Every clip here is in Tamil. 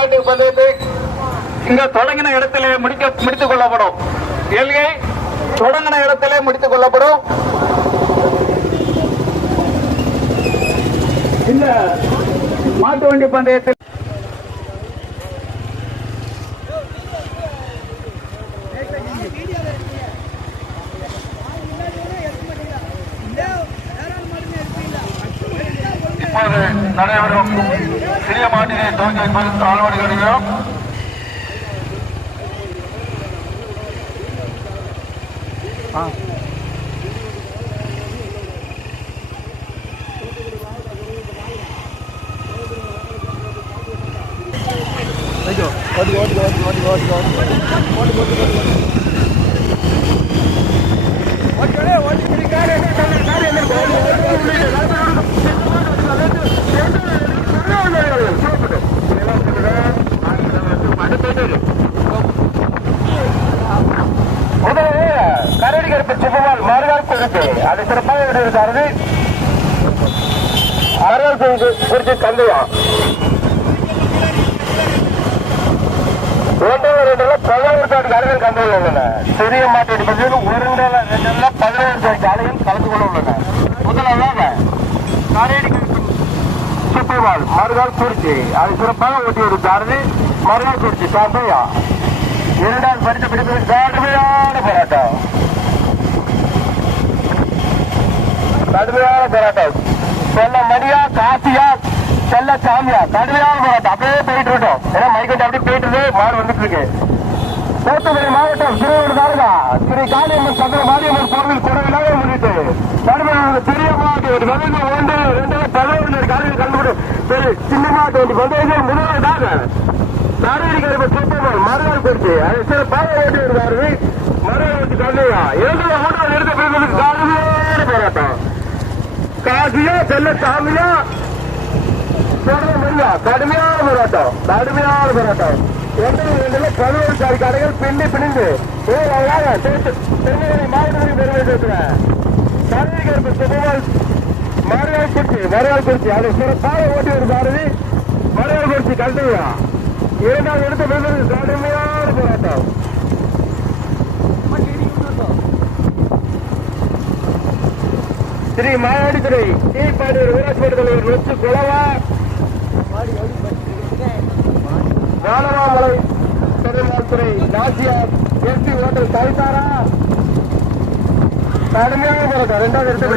மாட்டு பந்தயத்தை இங்க தொடங்கின இடத்திலே முடிக்க முடித்துக் கொள்ளப்படும். எல்கை தொடங்கின இடத்திலே முடித்துக் கொள்ளப்படும். இந்த மாட்டு வண்டி பந்தயத்தில் இப்போது நடைபெறும் சிறிய மாட்டினை துவக்கி வைப்பதற்கு ஆழ்வாடி வருகிறோம் முதலிலே கரடி கருப்பு மறுநாள் அது சிறப்பாக மறுநாள் குறித்து ஒன்றாவது ரெண்டுல பதினோரு உள்ளன சிறிய மாட்டு என்பதில் ஒரு ரெண்டுல பதினோரு சாட்டு கலந்து கொள்ள உள்ளன முதலாவதாக கரடி கோபால் மறுநாள் குறிச்சி அது சிறப்பாக ஓட்டி ஒரு மறுநாள் குறிச்சி சாந்தையா இரண்டாவது படித்த பிடிப்பது கடுமையான போராட்டம். கடுமையான போராட்டம். செல்ல மணியா காசியா செல்ல சாமியா கடுமையான போராட்டம். அப்படியே போயிட்டு இருக்கோம். ஏன்னா மைக்கோட்டு அப்படியே போயிட்டு இருக்கு மாடு வந்துட்டு இருக்கு. தூத்துக்குடி மாவட்டம் சிறுவன் தாருகா ஸ்ரீ காளியம்மன் சந்திர மாரியம்மன் கோவில் குறைவிலாக பெரிய மாட்டு ஒரு விரைந்து ஒன்று ரெண்டு பதினொன்று காலையில் கண்டுபிடி பெரிய சின்ன மாட்டு ஒரு பந்தயத்தில் முதலாவதாக நாராயணிகர் சூப்பர் மறுநாள் குறித்து அதை சில பாதை ஓட்டி வருவார்கள். மறுநாள் ஓட்டி கல்லையா இரண்டாவது மூன்றாவது எடுத்த பிறகு கடுமையான போராட்டம். காசியா செல்ல சாமியா? சொல்றா கடுமையான போராட்டம். கடுமையான போராட்டம். இரண்டாவது ரெண்டுல பதினோரு சாரி கடைகள் பின்னி பிணிந்து. திருநெல்வேலி மாவட்டத்தில் பெருமை சேர்க்கிறேன் நாராயணிகர் சுபமால் மறுநாள் குறிச்சி அதை சிறப்பாக ஓட்டி ஒரு பாரதி. மறுநாள் குறிச்சி இரண்டாவது எடுத்த கடுமையான போராட்டம். ஸ்ரீ மாயாடித்துறை கீழ்பாடு ஊராட்சி மன்ற தலைவர் நொச்சு குளவா வானவாமலை பெருமாள்துறை நாசியார் எஸ்பி ஹோட்டல் தவித்தாரா கடுமையான போராட்டம். ரெண்டாவது இடத்தை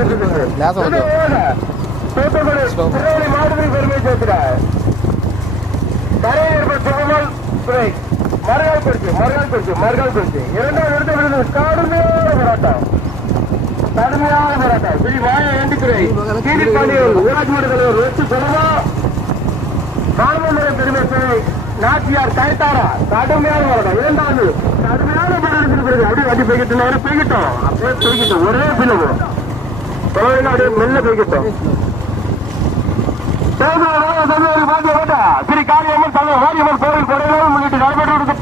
லேசா பிடிச்சிருக்கு ஓட்டு. தூத்துக்குடி திருநெல்வேலி மாவட்டத்தில் பெருமை சேர்க்கிறார் தரையில் சுகமல் துறை. மறுநாள் குறிச்சி மறுநாள் குறிச்சி மறுநாள் குறிச்சி இரண்டாவது இடத்தை பிடிச்சிருக்கு கடுமையான போராட்டம். கடுமையான போராட்டம். ஸ்ரீ மாய ஏண்டித்துறை கீழிப்பாண்டியூர் ஊராட்சி மன்ற தலைவர் வெற்றி காலமுறை பெருமை நாச்சியார் கைத்தாரா கடுமையான போராட்டம். இரண்டாவது கடுமையான பிறகு அப்படியே வண்டி போய்கிட்டு நேரம் போய்கிட்டோம்? அப்படியே போய்கிட்டோம். ஒரே பிளவு. தொழில் அப்படியே மெல்ல போய்கிட்டோம். ஸ்ரீ காளியம்மன் தலைவர் வாரியம்மன் கோவில் கொடையாளர் முன்னிட்டு நடைபெற்று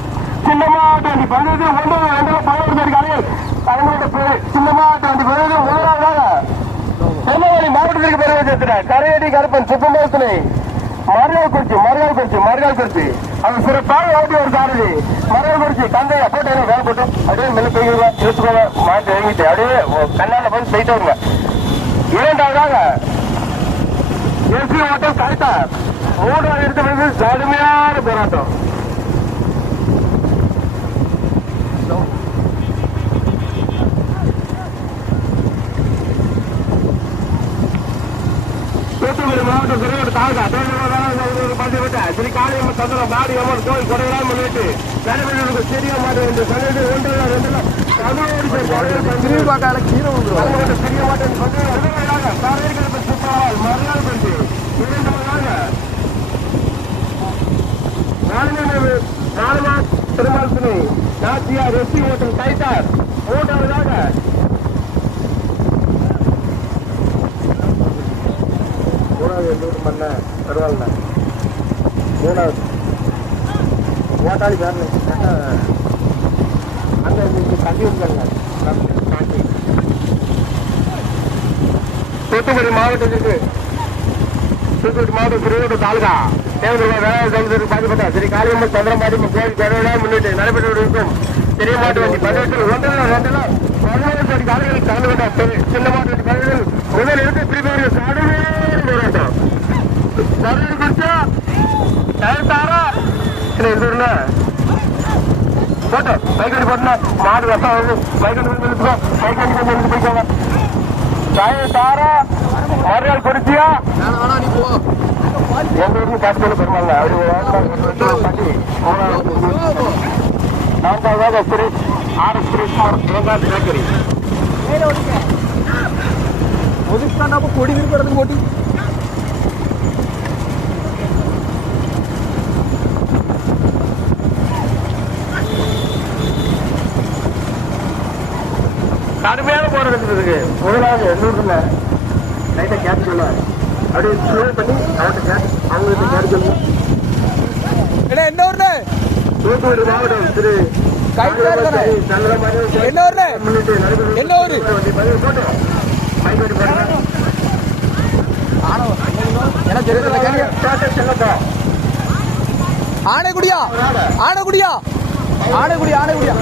சின்னமாட்டு பந்தயத்தில் ஒன்பது ரெண்டு பதினொன்று காலையில் தலைமையிட்ட பேரு சின்னமாட்டு பந்தயத்தில் முதலாவதாக திருநெல்வேலி மாவட்டத்திற்கு பெருமை சேர்க்கிறார் கரையடி கருப்பன் சுப்பமோசனை மறுநாள் குறிச்சி மறுநாள் குறிச்சி மறுநாள் குறிச்சி. அது சிறப்பாக ஓட்டி ஒரு சாரதி. மறுநாள் குறிச்சி தந்தையா போட்டு என்ன வேலை போட்டு அப்படியே மெல்ல போய்க்குங்க எடுத்துக்கோங்க மாட்டு வாங்கிட்டு அப்படியே கண்ணால போய் போயிட்டு வருங்க இரண்டாவதாக எஸ்பி ஓட்டம் கரெக்டா. மூன்றாவது எடுத்த பிறகு கடுமையான போராட்டம். தூத்துக்குடி மாவட்டம் சிறுவட்டு தாலுகா. பஞ்சப்பட்ட ஸ்ரீ காளியம்மன் சந்திரம் மாடி அம்மன் கோயில் கொடையெல்லாம் முன்னிட்டு நடைபெற்ற சிறிய மாட்டு ரெண்டு சந்தை ஒன்று ரெண்டு கீழ்பாக்கால கீழே சிறிய சுற்றால் மறுநாள் நாலுமா திருமால் துணை நாச்சியார் எஸ்சி ஓட்டம் கைத்தார் மூன்றாவதாக மூணாவது எந்தூர் மண்ண பரவாயில்ல மூணாவது ஓட்டாளி பேரல அங்க இங்க தண்ணி இருக்காங்க தூத்துக்குடி மாவட்டத்திற்கு தூத்துக்குடி மாவட்டம் திருவள்ளூர் தாலுகா தேவதுள்ள வேளாண் சமுதிரம் பாதிப்பட்ட ஸ்ரீ காளியம்மன் சந்திரமாடி கோயில் பேரவை முன்னிட்டு நடைபெற்று இருக்கும் பெரிய மாட்டு வண்டி பதினெட்டு ரெண்டுல ரெண்டுல பதினாறு கோடி காலையில் கலந்து கொண்ட சின்ன மாட்டு வண்டி பதினேழு முதல் இருந்து திருப்பி சாடுவே போராட்டம் சரி குறிச்சா தயாரித்தாரா இல்லை இந்த ஊர்ல பைக் அடி போட்டுனா மாடு ரசம் வருது பைக் அடி கொஞ்சம் நிறுத்துக்கோ பைக் அடி கொஞ்சம் நிறுத்தி போய்க்கோங்க தயாரித்தாரா மறுநாள் குறிச்சியா எங்க காட்டுல பெருமாள் அப்படி நான்காவதாக ஆர் எஸ் பேக்கரி கொடி விருப்பம் போட்டி கடுமையான போராட்டம் இருந்ததுக்கு முதலாவது எண்ணூறுல லைட்டா கேட்ச் சொல்லுவார் அப்படியே ஸ்லோ பண்ணி அவர்கிட்ட கேட்ச் அவங்களுக்கு கேட்ச் சொல்லுங்க என்ன ஊர்னு தூத்துக்குடி மாவட்டம் திரு என்ன நடைபெறும் என்ன ஊரு? ஆனைக்குடியா? ஆனைக்குடியா? ஆனைக்குடி ஆனைக்குடியா?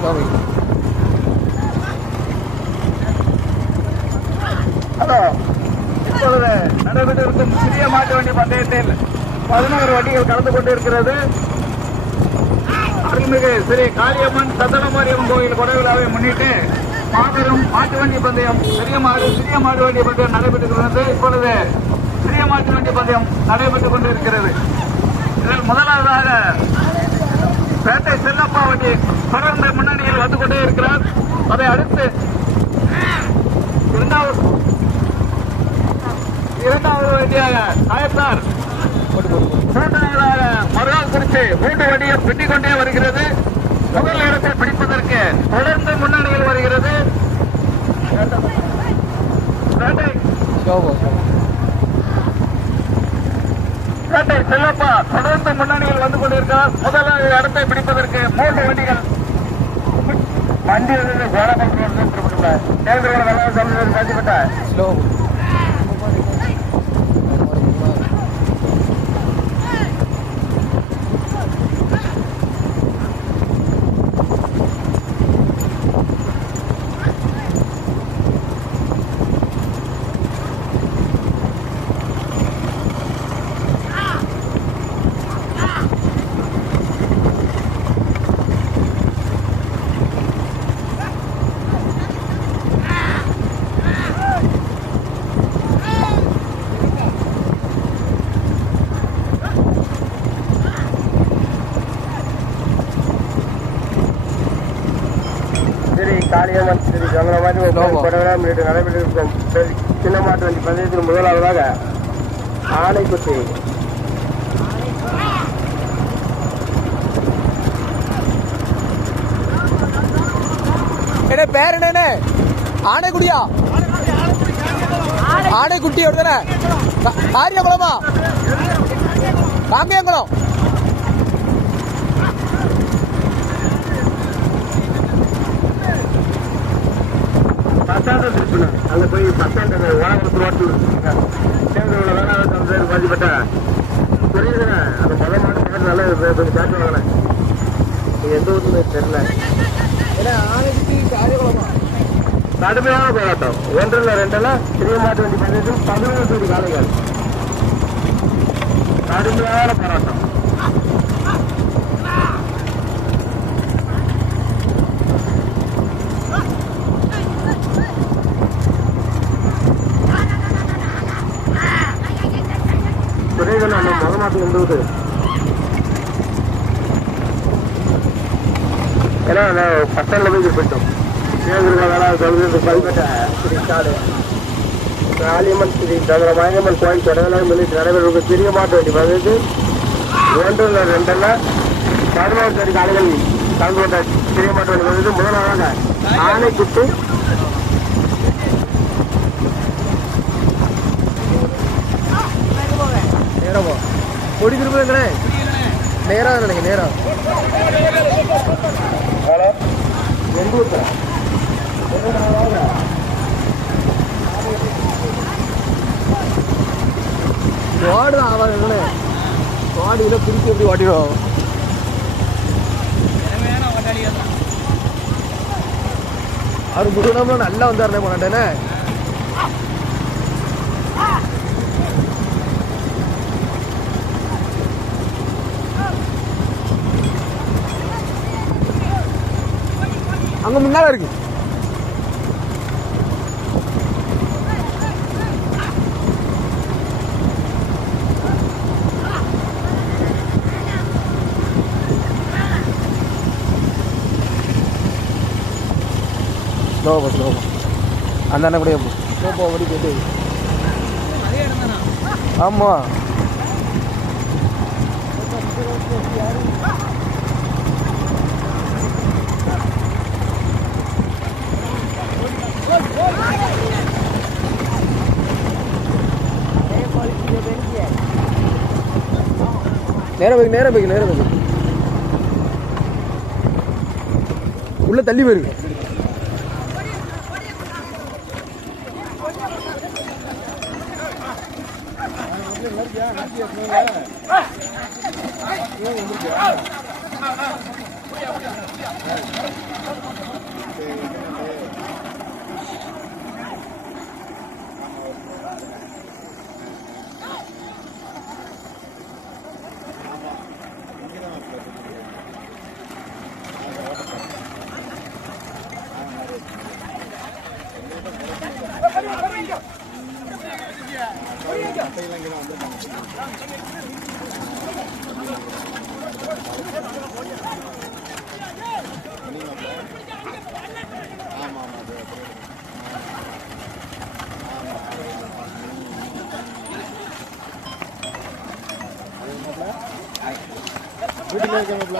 சின்ன மாட்டு ஹலோ இப்பொழுது நடைபெற்றிருக்கும் சிறிய மாட்டு வண்டி பந்தயத்தில் பதினோரு வண்டிகள் கலந்து கொண்டிருக்கிறது. அருள்மிகு ஸ்ரீ காளியம்மன் சந்தனமாரியம்மன் கோயில் குடவிழாவை முன்னிட்டு மாபெரும் மாட்டு வண்டி பந்தயம் சிறிய மாடு சிறிய மாடு வண்டி பந்தயம் நடைபெற்றுகிறது இப்பொழுது சிறிய மாட்டு வண்டி பந்தயம் நடைபெற்றுக் கொண்டிருக்கிறது இதில் முதலாவதாக பேட்டை செல்லப்பா வண்டி. தொடர்ந்து முன்னணியில் வந்து கொண்டே இருக்கிறார். அதை அடுத்து இரண்டாவது இரண்டாவது வண்டியாக சாயத்தார். மூன்றாவதாக மறுநாள் மூன்று வண்டியை பின்னிக் கொண்டே வருகிறது. முதல் இடத்தை பிடிப்பதற்கு தொடர்ந்து முன்னணியில் வருகிறது. பேட்டை. பேட்டை செல்லப்பா. தொடர்ந்து முன்னணியில் வந்து கொண்டிருக்கிறார். முதல் இடத்தை பிடிப்பதற்கு மூன்று வண்டிகள். வண்டி வந்து கோலப்பட்டு கேந்திர வேளாண் சமுதாயம் காட்சிப்பட்டார் ஸ்லோ ஸ்ரீ காளியம்மன் ஸ்ரீ ஆமா. கொடவிழாம் நேற்று நடைபெற்றிருக்கும் சரி, சின்ன மாட்டு வண்டி பந்தயத்தில் முதலாவதாக ஆனைக்குட்டி என்ன பேர் என்னன்னு ஆனைக்குடியா? ஆனைக்குட்டி தானே காரியங்குளமா? காமியங்குளம் பத்தாண்டு திருப்பினாங்க அங்க போய் பத்தாண்டு ஓனகரத்து ரோட்டில் சேர்ந்து வேளாண் சமுதாயம் பாதிப்பட்ட புரியுதுங்க அந்த முத மாட்டு நல்லா கொஞ்சம் கேட்டு வாங்கினேன் எந்த ஊர்னு தெரியல. ஆனைக்குட்டி காரியங்குளமா கடுமையான போராட்டம். ஒன்றில் ரெண்டுல சிறிய மாட்டு வண்டி பந்தயத்தில் பதினொன்று காலைகள் கடுமையான போராட்டம். புரியுதுண்ணா நம்ம முத ஏன்னா நான் பட்டனில் போய் போயிட்டோம் ஸ்ரீ காளியம்மன் ஸ்ரீ தந்திர மாயம்மன் கோயில் தொடர்ந்து முன்னிட்டு நடைபெறும் சிறிய மாட்டு வண்டி பதினெட்டு ஒன்றுல ரெண்டுல பதினோரு அடி காலைகள் கலந்து கொண்ட கொடி திரும்ப நேரா நினைக்க நேரா. ரோடு தான் ஆகாது என்னண்ணே ரோடு இதில் பிரித்து எப்படி ஓட்டிடுவோம் அவர் முருகனமா நல்லா வந்தாருனே போனாட்டேனே அங்க முன்னால இருக்கு. ஸ்லோவா ஸ்லோவா அந்த அண்ணன் கூட ஓடி போயிட்டு. ஆமாம் நேரம் போய் நேரம் போய் நேரம் போய் உள்ள தள்ளி போயிருக்கு வீட்டில் வீடியோ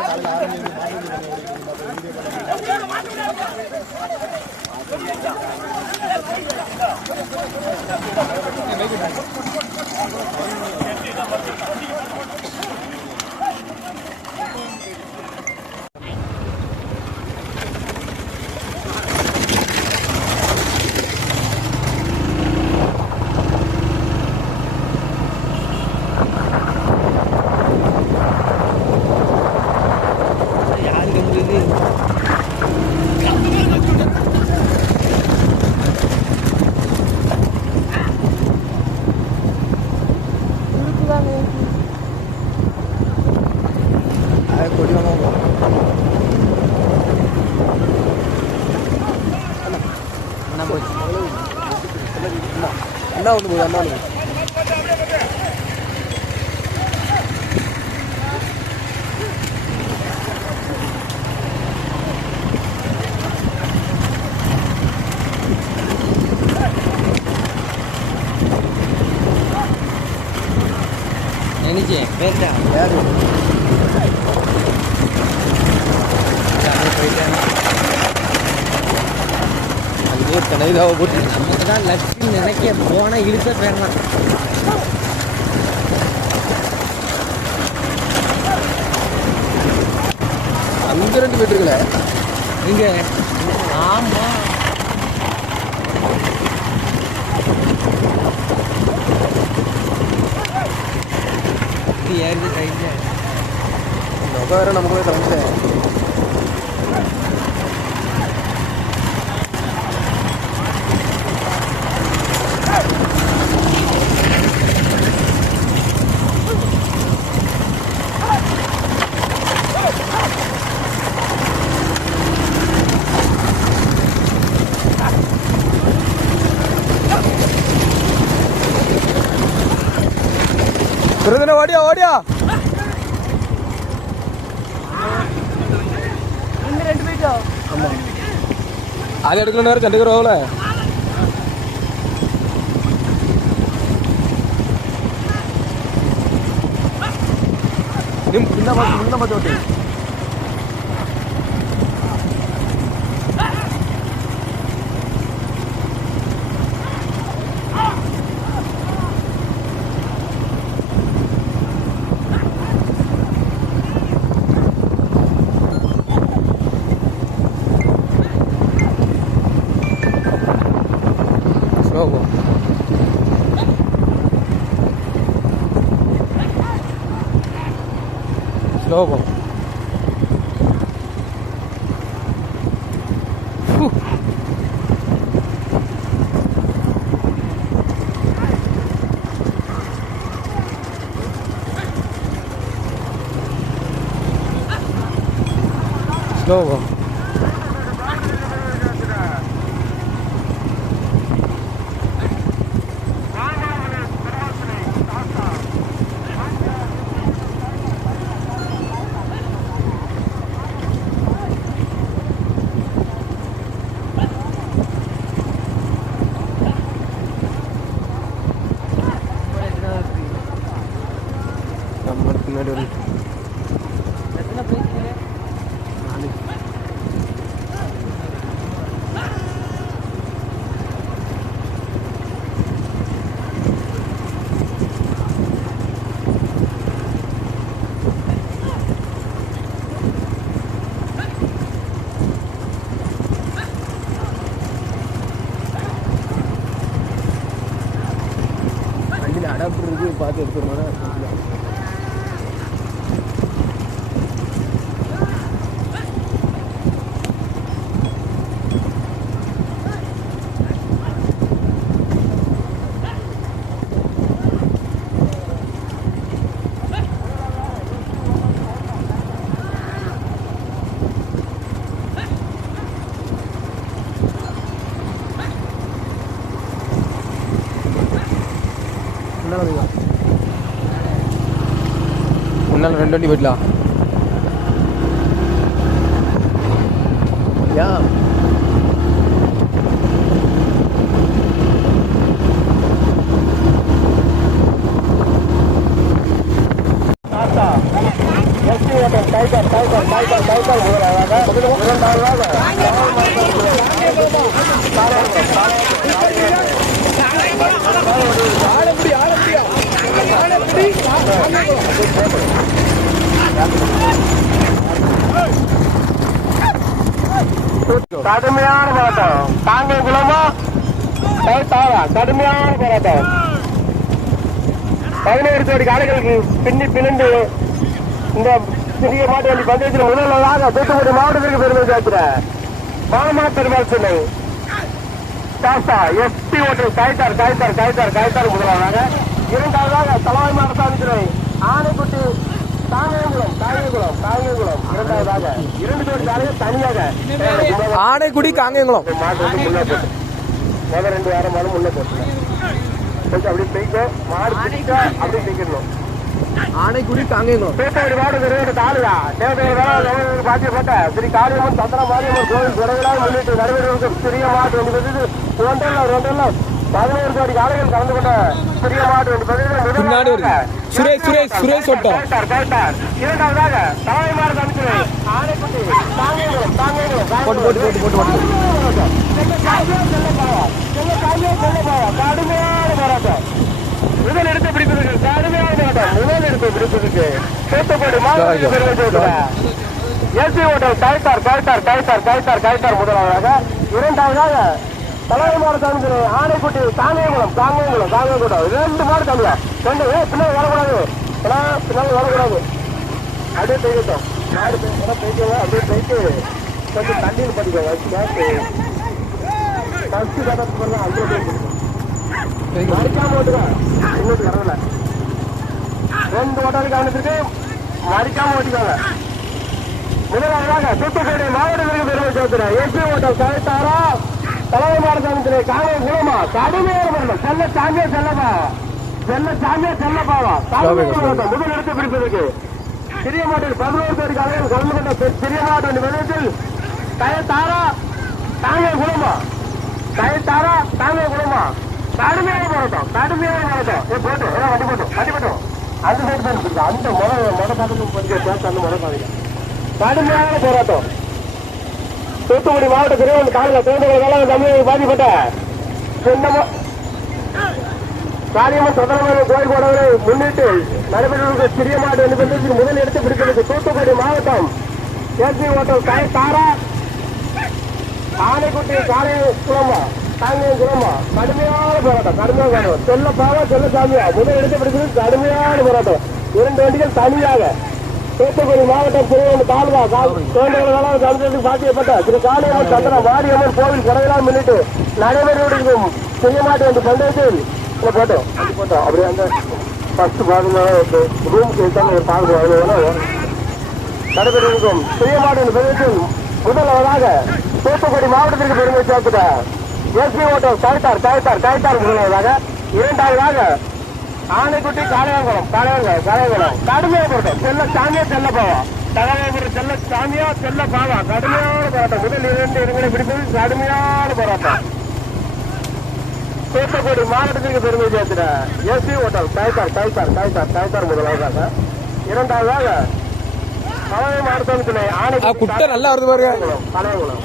அண்ணா வந்து போகுது அண்ணா அங்கே ஒரு தனதாவை போட்டு நமக்கு தான் லட்சுமி நினைக்க போனா இழுத்த பேரலாம் அங்கே ரெண்டு இருக்கல இங்க ஆமா இது ஏறுது கையில் வேற நமக்குள்ளே கிளம்பிட்டேன் സുരേന്ദ്രനെ ഓടിയാ ഓടിയാ. ആദ്യം എടുക്കണ്ടവർ ചണ്ടിക്കർ പോകണേ നിന്ന മറ്റോട്ടേ ஸ்லோ போ இருக்கு பார்த்து எடுத்துருந்தோன்னா முன்னால் ரெண்டு வண்டி போயிடலாம் யா எஸ்டி ஓட்டம் டைகர் டைகர் டைகர் டைகர் முதலாக இரண்டாவதாக கடுமையான போராட்டம் தாங்க குளமா தாரா கடுமையான போராட்டம். பதினேழு கோடி காலைகளுக்கு பின்னி பின்னண்டு இந்த சிறிய மாட்டு வண்டி பந்தயத்தில் முதலாவதாக தூத்துக்குடி மாவட்டத்திற்கு பெருமை சேர்க்கிற மாமா பெருமாள் சென்னை. டாஸ்டா எஸ்டி ஓட்டல் காய்த்தார் காய்த்தார் காய்த்தார் காய்த்தார் முதலாவதாக. இரண்டாவதாக ஆனைக்குட்டி இரண்டு கோடி காலைகள் தனியாக ஆனைக்குடி காங்கேயங்குளம் மாட்டு வந்து முன்னே போட்டு முதல் ரெண்டு வாரம் மாதம் முன்னே போட்டு கொஞ்சம் அப்படியே போய்க்கும் மாடு பிடிக்க அப்படியே போய்க்கணும் ஆனைக்குடி காங்கேயங்குளம் தூத்துக்குடி மாவட்டத்தில் தாலுகா தேவதைய வேலை பாத்திய போட்ட. ஸ்ரீ காளியம்மன் சந்திர மாரியம்மன் கோவில் குறைகளாக முன்னிட்டு நடைபெறும் சிறிய மாட்டு வண்டி பதிவு ஒன்றல்ல ரெண்டல்ல பதினோரு கோடி காலைகள் கலந்து கொண்ட சிறிய மாட்டு வண்டி பதிவு பின்னாடி. சுரேஷ், சுரேஷ், சுரேஷ் ஓட்டம். இரண்டாவதாக தலைமை மாவட்ட அமைச்சர் ஆனைக்குட்டி தாங்கேங்குளம் தாங்கேங்குளம் போட்டு போட்டு போட்டு போட்டு போட்டு. கடுமையான போராட்டம். முதல் எடுத்து பிடிப்பதற்கு கடுமையான போராட்டம். முதல் எடுத்து பிடிப்பதற்கு தூத்துக்குடி மாவட்ட ஏசி ஓட்டல் கைத்தார் கைத்தார் கைத்தார் கைத்தார் கைத்தார் முதலாவதாக இரண்டாவதாக தலைமை மாவட்ட ஆனைக்குட்டி காங்கேயங்குளம் காங்கேயங்குளம் காங்கேயங்குளம் ரெண்டு மாடு தமிழா ரெண்டு. ஏ பின்னாடி வரக்கூடாது. ஏன்னா பின்னாடி வரக்கூடாது. அப்படியே போய்கிட்டோம் மாடு போய்க்கோங்க அப்படியே போயிட்டு கொஞ்சம் தண்ணியில் படிக்கோங்க. கதத்து பண்ணலாம் அப்படியே போய்க்கிட்டு மறிக்காம ஓட்டுங்க இன்னும் வரல ரெண்டு ஓட்டாளி கவனத்திற்கு மறிக்காம ஓட்டிக்கோங்க முதலாவதாக தூத்துக்குடி பெருமை சேர்க்கிறேன் ஏசி ஓட்டம் கரெக்டாரா தலைமை மாவட்டத்திலே காலை குணமா. கடுமையான மரணம் செல்ல சாமியா செல்லப்பா செல்ல சாமியா செல்லப்பாவா கடுமையான முதல் எடுத்து பிடிப்பதற்கு சிறிய மாட்டில் பதினோரு பேர் காலையில் கலந்து கொண்ட சிறிய மாவட்ட விதத்தில் தயத்தாரா தாங்க குடும்பம் தயத்தாரா தாங்க குடும்பம் கடுமையான போராட்டம் கடுமையான போராட்டம் போட்டு வண்டி போட்டோம் வண்டி போட்டோம் அந்த சைடு தான் இருக்குது அந்த முத முத பக்கத்துக்கு கொஞ்சம் பேச அந்த முத பாருங்க கடுமையான போராட்டம். தூத்துக்குடி மாவட்ட திருவள்ளூர் காலையில் குழந்தைகளுக்கெல்லாம் தமிழக பாதிப்பட்ட சொந்தமா காரியமா சதனமான கோயில் போடவரை முன்னிட்டு நடைபெற்ற சிறிய மாடு என்பதற்கு முதல் எடுத்து பிடிக்கிறது தூத்துக்குடி மாவட்டம் கேசி ஓட்டல் காய் தாரா. ஆனைக்குட்டி காலை குளமா தாங்கிய குளமா? கடுமையான போராட்டம் கடுமையான போராட்டம். செல்ல பாவா செல்ல சாமியா? முதல் எடுத்து பிடிக்கிறது கடுமையான போராட்டம். இரண்டு வண்டிகள் தனியாக. தூத்துக்குடி மாவட்டம் திருவண்ணு தாலுகா தோண்டவர்களால் கலந்து சாத்தியப்பட்ட திரு காளியம்மன் சந்திர மாரியம்மன் கோவில் குறையெல்லாம் முன்னிட்டு நடைபெறும் செய்ய மாட்டேன் என்று பந்தயத்தில் இல்லை போட்டோம் போட்டோம் அப்படியே அந்த ஃபர்ஸ்ட் பாருங்க ரூமுக்கு எடுத்தாங்க ஒரு பாருங்க அவ்வளோ நடைபெற்றிருக்கும் செய்ய மாட்டேன் பந்தயத்தில் முதலாவதாக தூத்துக்குடி மாவட்டத்திற்கு பெருமை சேர்த்துட்ட எஸ்பி ஓட்டம் கயத்தார் கயத்தார் கயத்தார் முதலாவதாக இரண்டாவதாக ஆனைக்குட்டி காளையாங்குளம் காளையாங்குளம் காளையாங்குளம். கடுமையா போராட்டம். செல்ல சாமியா செல்ல பாவா. காளையாங்குளம் செல்ல சாமியா செல்ல பாவா. கடுமையான போராட்டம். முதல் இரண்டு இடங்களை பிடிப்பது கடுமையான போராட்டம். தூத்துக்குடி மாவட்டத்திற்கு பெருமை சேர்த்துட எஸ்பி ஓட்டல் கயத்தார் கயத்தார் கயத்தார் கயத்தார் முதலாவதாக இரண்டாவதாக மலை மாவட்டம் துணை ஆ ஆனைக்குட்டி குட்டை நல்லா வருது பாருங்க. காளையாங்குளம்.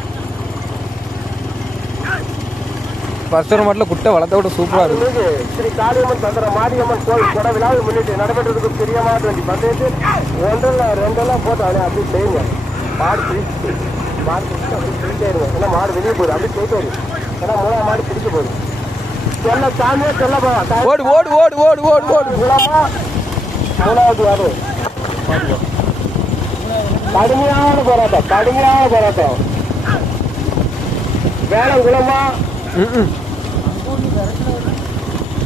பர்சர் மாட்டில் குட்டை வளர்த்த விட சூப்பராக இருக்கு ஸ்ரீ காளியம்மன் சந்திர மாரியம்மன் கோயில் கொட விழாவை முன்னிட்டு நடைபெற்றதுக்கு பெரிய மாவட்ட வேண்டி பந்தயத்தில் ஒன்றெல்லாம் ரெண்டெல்லாம் போட்டு அவனே அப்படி செய்யுங்க. மாடு பிடிச்சு மாடு பிடிச்சு அப்படி பிடிச்சே இருங்க ஏன்னா மாடு வெளியே போகுது அப்படி போயிட்டு வரும். ஏன்னா மூணாவது மாடு பிடிக்க போகுது. செல்ல சாமியா செல்ல போவா ஓடு ஓடு ஓடு ஓடு ஓடு ஓடு. குளமா மூணாவது யாரு? கடுமையான போராட்டம் கடுமையான போராட்டம். வேளம் குளமா ம், ம்.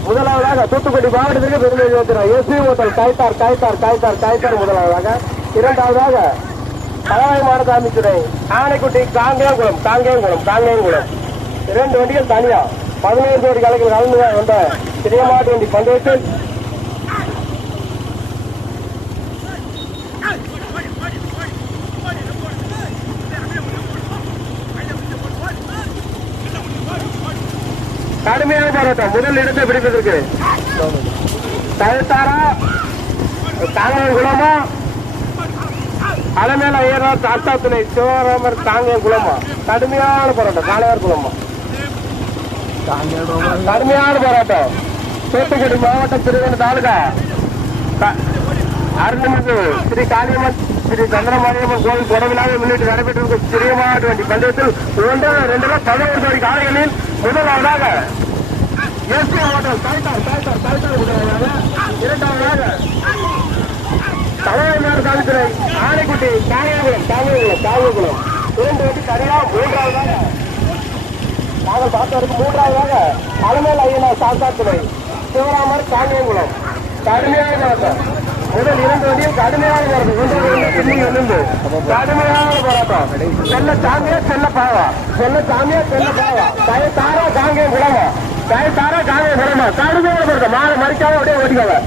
முதலாவதாக தூத்துக்குடி மாவட்டத்திற்கு பெருமை சேர்க்கிறார் எஸ்பி ஹோட்டல் காய்த்தார் காய்த்தார் காய்த்தார் காய்த்தார் முதலாவதாக. இரண்டாவதாக பழவாய் மாடசாமி துறை ஆனைக்குட்டி காங்கேயங்குளம் காங்கேயங்குளம் காங்கேயங்குளம். இரண்டு வண்டிகள் தனியா. பதினேழு கோடி கணக்கில் கலந்து வந்த சிறிய மாட்டு வண்டி பந்தயத்தில் கடுமையான போராட்டம் முதல் இடத்தை பிடிப்பதற்கு. தயத்தாரா தாங்கல் குளமா அலமேல ஐயரா தாத்தா துணை சிவராமர் தாங்க குளமா கடுமையான போராட்டம் காளையார் குளமா கடுமையான போராட்டம். தூத்துக்குடி மாவட்டம் திருவண்ண தாலுகா. அருள்மிகு ஸ்ரீ காளியம்மன் ஸ்ரீ சந்திரமாரியம்மன் கோவில் கொடவிழாவை முன்னிட்டு நடைபெற்றிருக்கும் சிறிய மாவட்ட வண்டி பந்தயத்தில் ஒன்று ரெண்டுல பதினோரு கோடி காளைகளில் முதலாவதாக எஸ்பி ஹோட்டல் காய்த்தார் காய்த்தார் காய்த்தார் முதலாவதாக இரண்டாவதாக தலைவர் சாமித்துறை ஆனைக்குட்டி காயகுளம் காவியகுளம் காவியகுளம் இரண்டு வண்டி சரியா மூன்றாவதாக நாங்கள் பார்த்தவருக்கு மூன்றாவதாக அலமேல் ஐயனார் சாஸ்தாத்துறை சிவராமர் காங்கேயங்குளம். கடுமையான போராட்டம். முதல் இரண்டு வண்டியும் கடுமையான போராட்டம். ஒன்று ரெண்டு பின்னில் கடுமையான போராட்டம். செல்ல சாமியா செல்ல பாவா. செல்ல சாமியா செல்ல பாவா. கய தாரா காங்கேயம் குளமா தாரா காங்கேயம் குளமா கடுமையான போராட்டம் மாலை மறிக்காம அப்படியே ஓட்டிக்கோங்க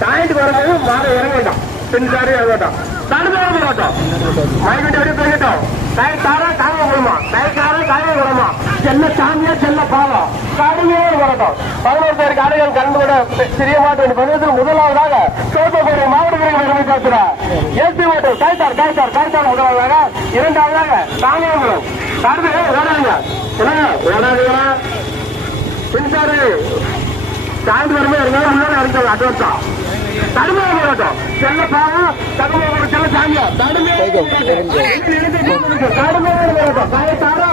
தாயிட்டு வரும்போது மாலை இறங்க வேண்டாம் பின்சாரி இறங்க வேண்டாம் கடுமையான போராட்டம் மைகண்டி அப்படியே போயிட்டோம் கய தாரா காங்கேயம் குளமா கய தாரா காங்கேயம் குளமா செல்ல சாமியா செல்ல பாவம். கடுமையான போராட்டம் பதினோரு பேருக்கு அடைகள் கலந்து கூட தெரிய மாட்டேன் பதினத்தில் முதலாவதாக தோட்டப்பேட்டை மாவட்டத்திற்கு பெருமை சேர்க்கிறார் ஏசி ஓட்டு காய்த்தார் காய்த்தார் காய்த்தார் முதலாவதாக. இரண்டாவதாக தானியங்குளம் கருது ஓடாங்க ஓடாதீங்களா பின்சாரு. சாய்ந்து வரும்போது இருந்தாலும் முன்னாடி அடிச்சாங்க அட்வான்ஸா கடுமையான போராட்டம். செல்ல பாவம் கடுமையான செல்ல சாமியா? கடுமையான போராட்டம். கடுமையான போராட்டம். காயத்தாரா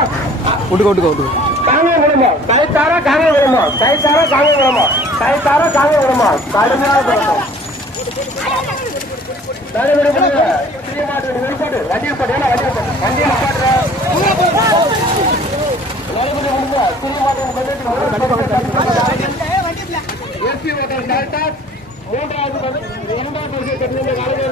விட்டுக்கோ விட்டுக்கோ காங்க விடுமா கைத்தாரா காங்க விடுமா கைத்தாரா காங்க விடுமா கைத்தாரா காங்க விடுமா கடுமையான போராட்டம். வண்டி வெளிப்பாடு. வண்டியை போட்டு. வண்டியை நிப்பாட்டுற. நடைபெற முடியல. சிறிய மாட்டு வண்டி பந்தயத்தில் எஸ்பி ஹோட்டல் டால்டாஸ். மூன்றாவது பந்து- இரண்டாவது